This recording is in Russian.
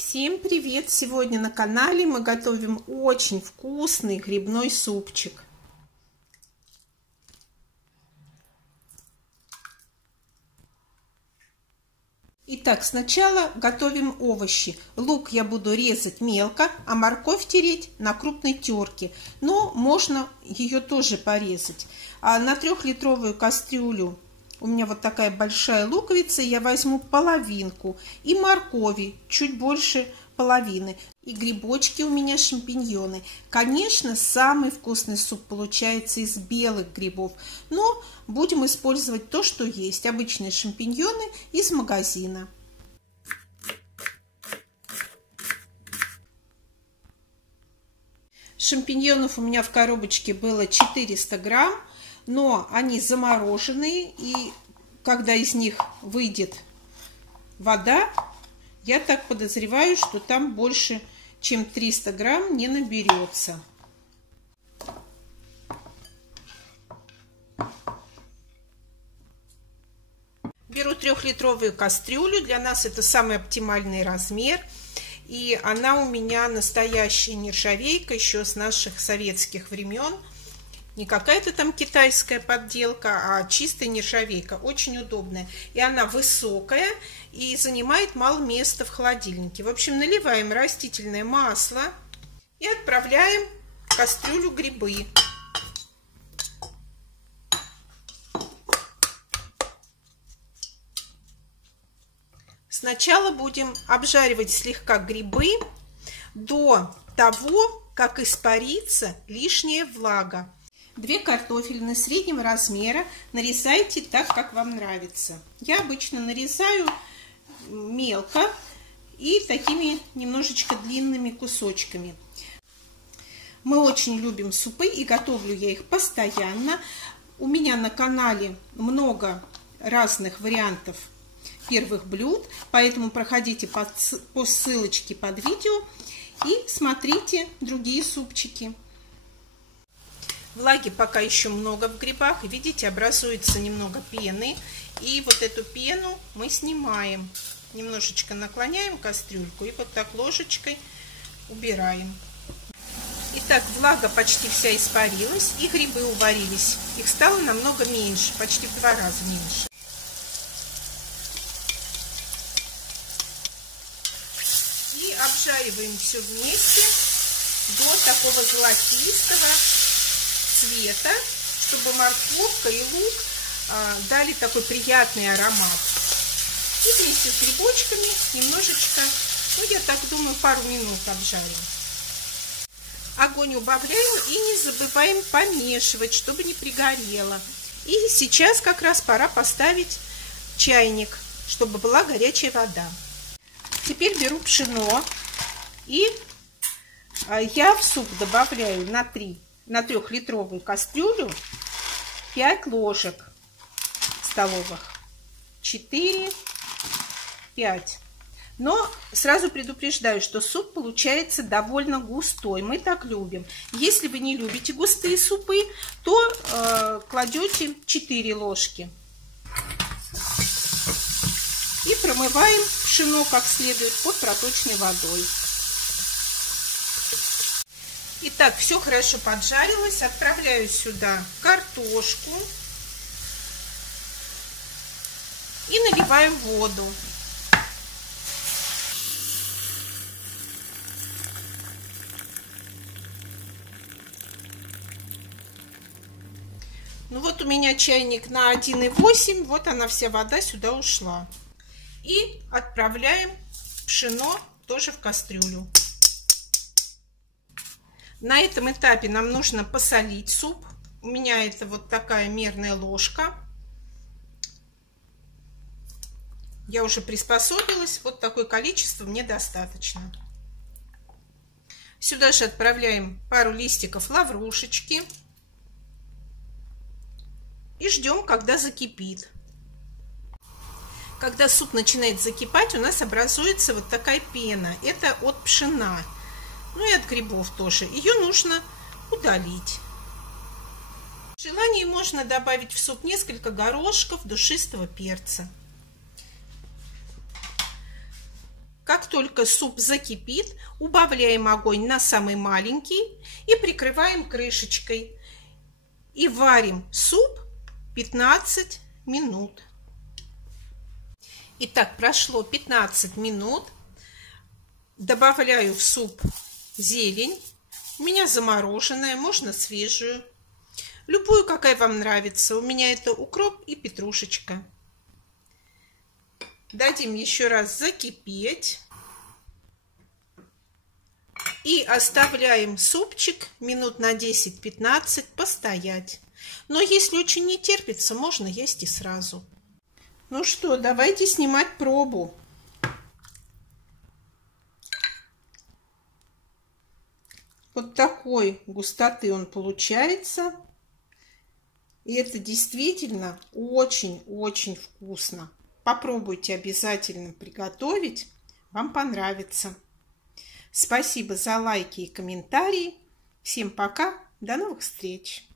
Всем привет! Сегодня на канале мы готовим очень вкусный грибной супчик. Итак, сначала готовим овощи. Лук я буду резать мелко, а морковь тереть на крупной терке. Но можно ее тоже порезать. А на 3-литровую кастрюлю у меня вот такая большая луковица, я возьму половинку. И моркови чуть больше половины. И грибочки у меня шампиньоны. Конечно, самый вкусный суп получается из белых грибов. Но будем использовать то, что есть. Обычные шампиньоны из магазина. Шампиньонов у меня в коробочке было 400 грамм. Но они замороженные, и когда из них выйдет вода, я так подозреваю, что там больше, чем 300 грамм не наберется. Беру 3-литровую кастрюлю, для нас это самый оптимальный размер. И она у меня настоящая нержавейка, еще с наших советских времен. Не какая-то там китайская подделка, а чистая нержавейка. Очень удобная. И она высокая и занимает мало места в холодильнике. В общем, наливаем растительное масло и отправляем в кастрюлю грибы. Сначала будем обжаривать слегка грибы до того, как испарится лишняя влага. 2 картофелины среднего размера нарезайте так, как вам нравится. Я обычно нарезаю мелко и такими немножечко длинными кусочками. Мы очень любим супы и готовлю я их постоянно. У меня на канале много разных вариантов первых блюд, поэтому проходите по ссылочке под видео и смотрите другие супчики. Влаги пока еще много в грибах, и видите, образуется немного пены, и вот эту пену мы снимаем, немножечко наклоняем кастрюльку и вот так ложечкой убираем. Итак, влага почти вся испарилась, и грибы уварились, их стало намного меньше, почти в 2 раза меньше. И обжариваем все вместе до такого золотистого цвета, чтобы морковка и лук дали такой приятный аромат. И вместе с грибочками немножечко, я так думаю, пару минут обжарим. Огонь убавляем и не забываем помешивать, чтобы не пригорело. И сейчас как раз пора поставить чайник, чтобы была горячая вода. Теперь беру пшено, и я в суп добавляю на 3-литровую кастрюлю 5 ложек столовых. 4, 5. Но сразу предупреждаю, что суп получается довольно густой. Мы так любим. Если вы не любите густые супы, то кладете 4 ложки. И промываем пшено как следует под проточной водой. Итак, все хорошо поджарилось. Отправляю сюда картошку и наливаю воду. Ну вот у меня чайник на 1,8, вот она вся вода сюда ушла. И отправляем пшено тоже в кастрюлю. На этом этапе нам нужно посолить суп. У меня это вот такая мерная ложка. Я уже приспособилась. Вот такое количество мне достаточно. Сюда же отправляем пару листиков лаврушечки. И ждем, когда закипит. Когда суп начинает закипать, у нас образуется вот такая пена. Это от пшена. Ну и от грибов тоже. Ее нужно удалить. При желании можно добавить в суп несколько горошков душистого перца. Как только суп закипит, убавляем огонь на самый маленький и прикрываем крышечкой. И варим суп 15 минут. Итак, прошло 15 минут. Добавляю в суп зелень. У меня замороженная, можно свежую. Любую, какая вам нравится. У меня это укроп и петрушечка. Дадим еще раз закипеть. И оставляем супчик минут на 10-15 постоять. Но если очень не терпится, можно есть и сразу. Ну что, давайте снимать пробу. Вот такой густоты он получается. И это действительно очень-очень вкусно. Попробуйте обязательно приготовить. Вам понравится. Спасибо за лайки и комментарии. Всем пока. До новых встреч.